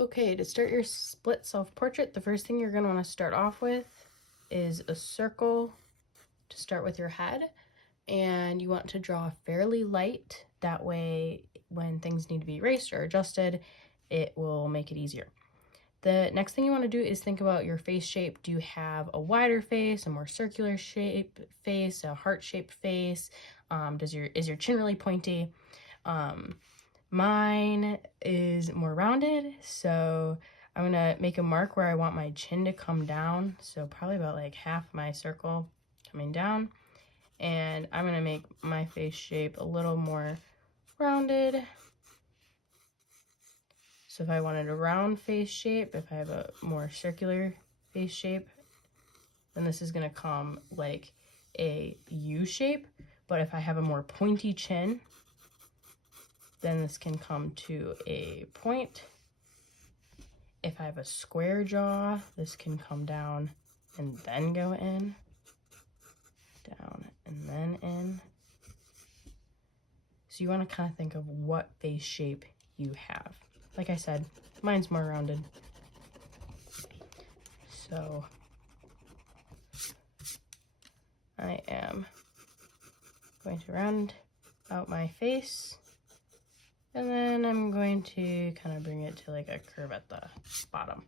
Okay, to start your split self-portrait, the first thing you're going to want to start off with is a circle to start with your head, and you want to draw fairly light. That way, when things need to be erased or adjusted, it will make it easier. The next thing you want to do is think about your face shape. Do you have a wider face, a more circular shape face, a heart-shaped face? Is your chin really pointy? Mine is more rounded, so I'm gonna make a mark where I want my chin to come down, so probably about like half my circle coming down, and I'm gonna make my face shape a little more rounded. So if I wanted a round face shape, if I have a more circular face shape, then this is gonna come like a U shape, but if I have a more pointy chin, then this can come to a point. If I have a square jaw, this can come down and then go in, down and then in. So you want to kind of think of what face shape you have. Like I said, mine's more rounded. So I am going to round out my face, and then I'm going to kind of bring it to like a curve at the bottom.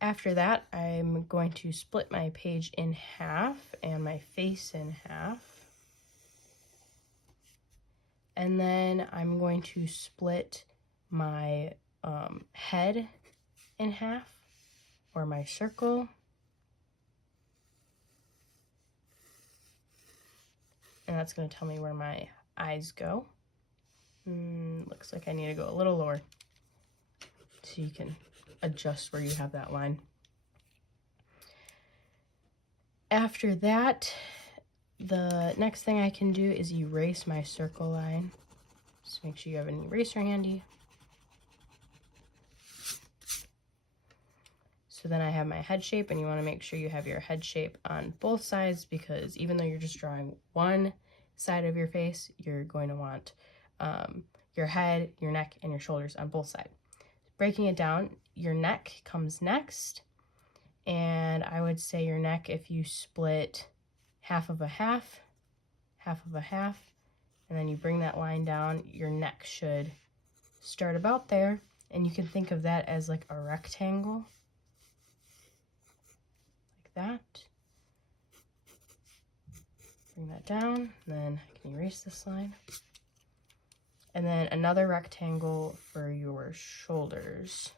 After that, I'm going to split my page in half and my face in half. And then I'm going to split my head in half, or my circle. And that's going to tell me where my eyes go. Looks like I need to go a little lower so you can adjust where you have that line. After that, the next thing I can do is erase my circle line. Just make sure you have an eraser handy. So then I have my head shape, and you want to make sure you have your head shape on both sides, because even though you're just drawing one side of your face, you're going to want your head, your neck, and your shoulders on both sides. Breaking it down, your neck comes next, and I would say your neck, if you split half of a half, half of a half, and then you bring that line down, your neck should start about there, and you can think of that as like a rectangle. That. Bring that down, and then I can erase this line. And then another rectangle for your shoulders.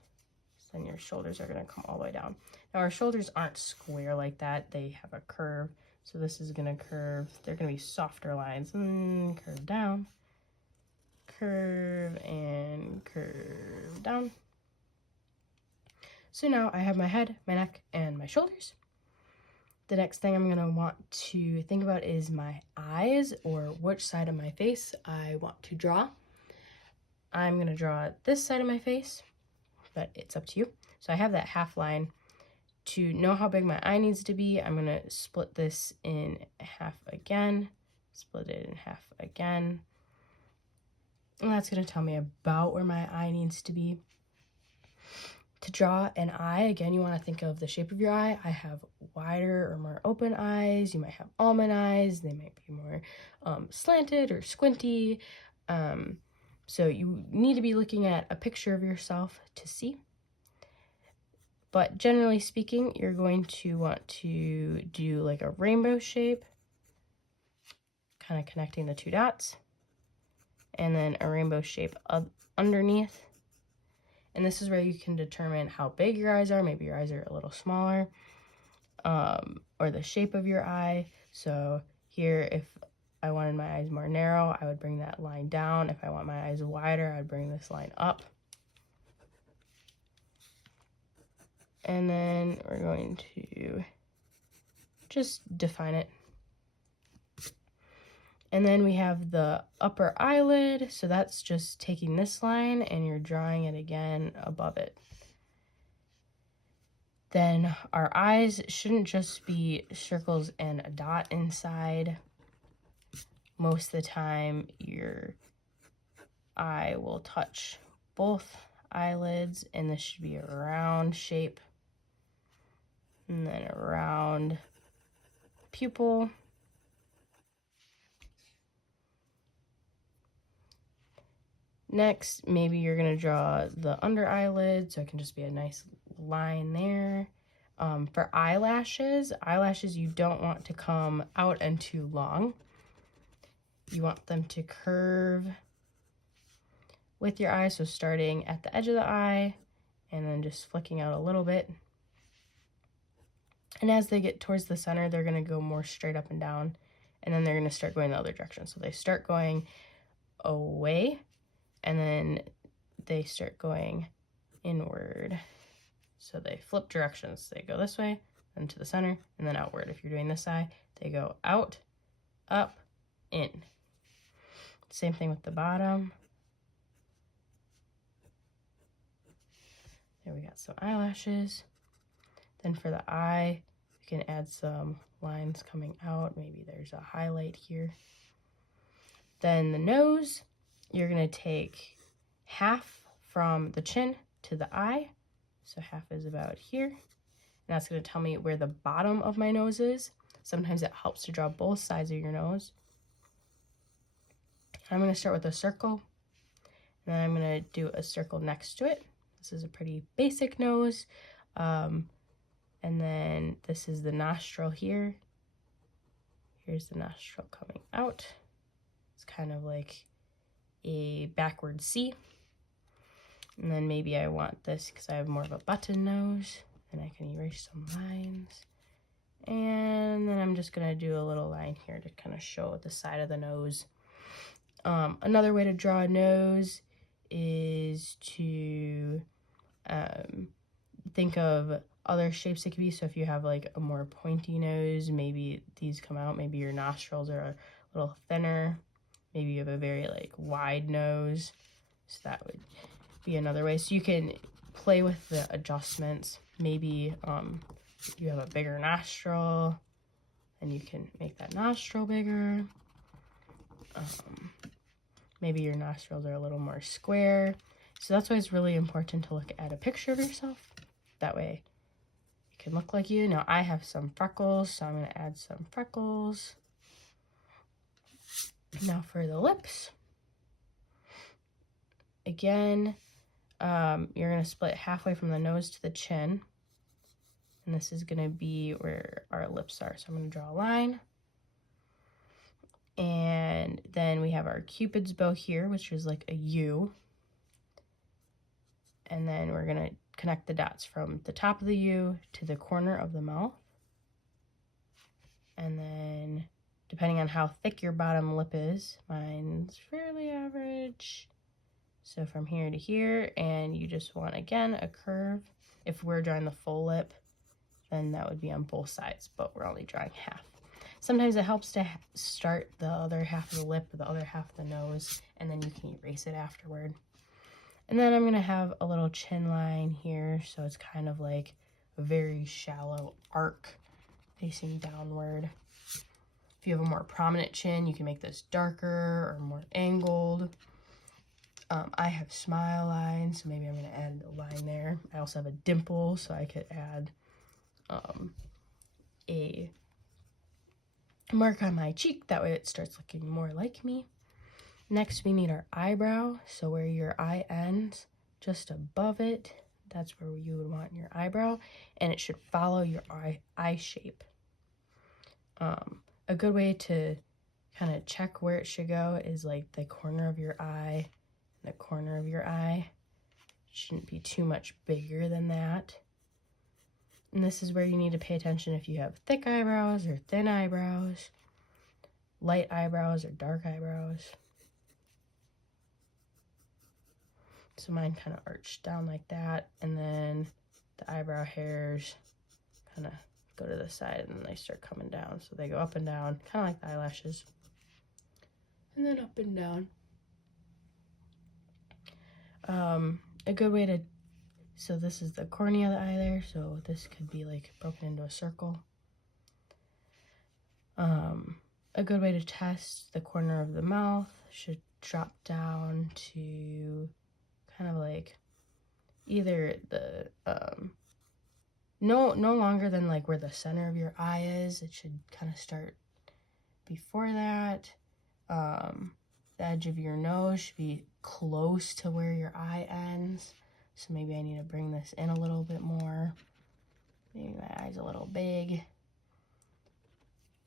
Then your shoulders are going to come all the way down. Now our shoulders aren't square like that, they have a curve. So this is going to curve, they're going to be softer lines. Curve down, curve, and curve down. So now I have my head, my neck, and my shoulders. The next thing I'm going to want to think about is my eyes, or which side of my face I want to draw. I'm going to draw this side of my face, but it's up to you. So I have that half line. To know how big my eye needs to be, I'm going to split this in half again, split it in half again. And that's going to tell me about where my eye needs to be. To draw an eye, again, you want to think of the shape of your eye. I have wider or more open eyes. You might have almond eyes. They might be more slanted or squinty. So you need to be looking at a picture of yourself to see. But generally speaking, you're going to want to do like a rainbow shape, kind of connecting the two dots, and then a rainbow shape underneath. And this is where you can determine how big your eyes are. Maybe your eyes are a little smaller, or the shape of your eye. So here, if I wanted my eyes more narrow, I would bring that line down. If I want my eyes wider, I'd bring this line up. And then we're going to just define it. And then we have the upper eyelid. So that's just taking this line and you're drawing it again above it. Then our eyes shouldn't just be circles and a dot inside. Most of the time, your eye will touch both eyelids, and this should be a round shape. And then a round pupil. Next, maybe you're going to draw the under eyelid, so it can just be a nice line there. For eyelashes, you don't want to come out and too long. You want them to curve with your eye, so starting at the edge of the eye and then just flicking out a little bit. And as they get towards the center, they're going to go more straight up and down, and then they're going to start going the other direction. So they start going away, and then they start going inward. So they flip directions. They go this way, then to the center, and then outward. If you're doing this eye, they go out, up, in. Same thing with the bottom. There we got some eyelashes. Then for the eye, you can add some lines coming out. Maybe there's a highlight here. Then the nose, you're going to take half from the chin to the eye. So half is about here. And that's going to tell me where the bottom of my nose is. Sometimes it helps to draw both sides of your nose. I'm going to start with a circle. And then I'm going to do a circle next to it. This is a pretty basic nose. And then this is the nostril here. Here's the nostril coming out. It's kind of like a backward C. And then maybe I want this because I have more of a button nose, and I can erase some lines. And then I'm just gonna do a little line here to kind of show the side of the nose. Another way to draw a nose is to think of other shapes it could be. So if you have like a more pointy nose, maybe these come out. Maybe your nostrils are a little thinner. Maybe you have a very like wide nose. So that would be another way. So you can play with the adjustments. Maybe you have a bigger nostril, and you can make that nostril bigger. Maybe your nostrils are a little more square. So that's why it's really important to look at a picture of yourself. That way it can look like you. Now I have some freckles, so I'm going to add some freckles. Now for the lips. Again, you're going to split halfway from the nose to the chin. And this is going to be where our lips are. So I'm going to draw a line. And then we have our Cupid's bow here, which is like a U. And then we're going to connect the dots from the top of the U to the corner of the mouth. And then depending on how thick your bottom lip is, mine's fairly average. So from here to here, and you just want, again, a curve. If we're drawing the full lip, then that would be on both sides, but we're only drawing half. Sometimes it helps to start the other half of the lip with the other half of the nose, and then you can erase it afterward. And then I'm going to have a little chin line here, so it's kind of like a very shallow arc facing downward. If you have a more prominent chin, you can make this darker or more angled. I have smile lines, so maybe I'm going to add a line there. I also have a dimple, so I could add a mark on my cheek. That way it starts looking more like me. Next, we need our eyebrow. So where your eye ends, just above it, that's where you would want your eyebrow, and it should follow your eye shape. A good way to kind of check where it should go is like the corner of your eye, the corner of your eye. It shouldn't be too much bigger than that. And this is where you need to pay attention if you have thick eyebrows or thin eyebrows, light eyebrows or dark eyebrows. So mine kind of arched down like that, and then the eyebrow hairs kind of go to the side and then they start coming down. So they go up and down, kind of like the eyelashes, and then up and down. A good way to, so this is the cornea of the eye there, so this could be like broken into a circle. A good way to test the corner of the mouth should drop down to kind of like either the, no longer than like where the center of your eye is. It should kind of start before that. The edge of your nose should be close to where your eye ends. So maybe I need to bring this in a little bit more. Maybe my eye's a little big.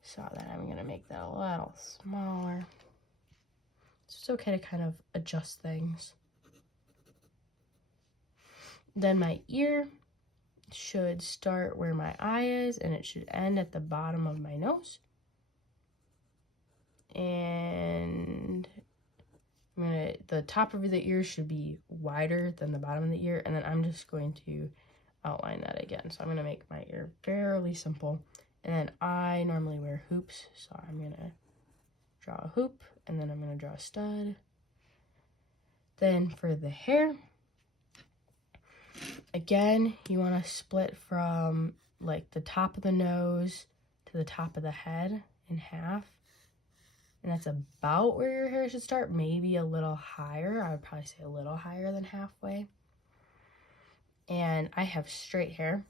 So then I'm gonna make that a little smaller. So it's okay to kind of adjust things. Then my ear should start where my eye is, and it should end at the bottom of my nose. And the top of the ear should be wider than the bottom of the ear, and then I'm just going to outline that again. So I'm gonna make my ear fairly simple. And then I normally wear hoops, so I'm gonna draw a hoop, and then I'm gonna draw a stud. Then for the hair, again, you wanna split from like the top of the nose to the top of the head in half. And that's about where your hair should start, maybe a little higher. I would probably say a little higher than halfway. And I have straight hair,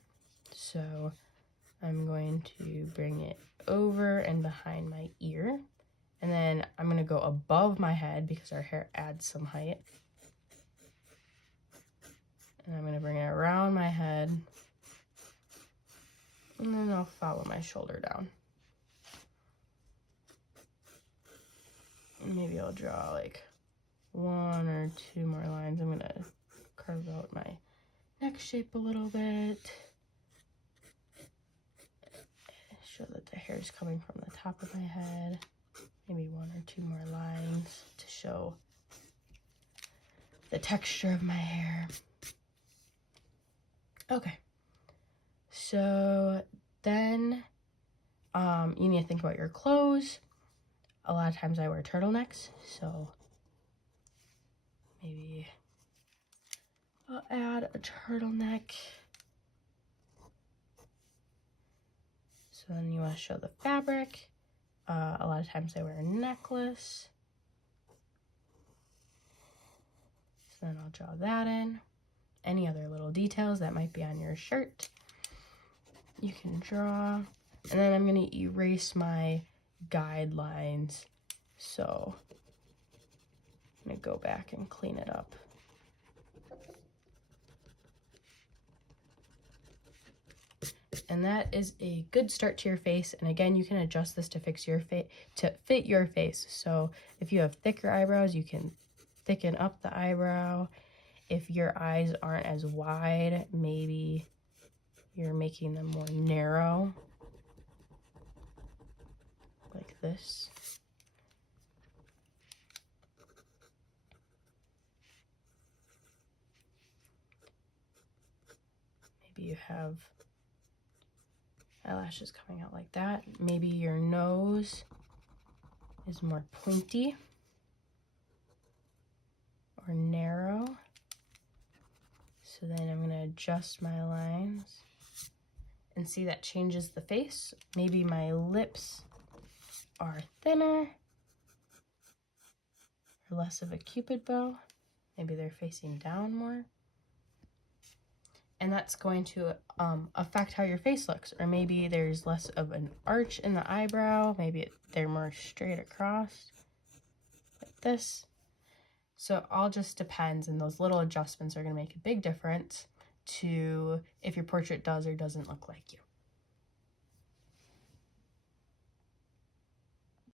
so I'm going to bring it over and behind my ear. And then I'm gonna go above my head because our hair adds some height. And I'm gonna bring it around my head. And then I'll follow my shoulder down. Maybe I'll draw like 1 or 2 more lines. I'm gonna carve out my neck shape a little bit. Show that the hair is coming from the top of my head. Maybe 1 or 2 more lines to show the texture of my hair. Okay. So then you need to think about your clothes. A lot of times I wear turtlenecks, so maybe I'll add a turtleneck. So then you want to show the fabric. A lot of times I wear a necklace. So then I'll draw that in. Any other little details that might be on your shirt, you can draw. And then I'm going to erase my guidelines. So I'm going to go back and clean it up. And that is a good start to your face. And again, you can adjust this to fix your to fit your face. So if you have thicker eyebrows, you can thicken up the eyebrow. If your eyes aren't as wide, maybe you're making them more narrow, like this. Maybe you have eyelashes coming out like that. Maybe your nose is more pointy or narrow. So then I'm gonna adjust my lines and see that changes the face. Maybe my lips are thinner or less of a cupid bow. Maybe they're facing down more. And that's going to affect how your face looks. Or maybe there's less of an arch in the eyebrow. Maybe they're more straight across, like this. So it all just depends, and those little adjustments are going to make a big difference to if your portrait does or doesn't look like you.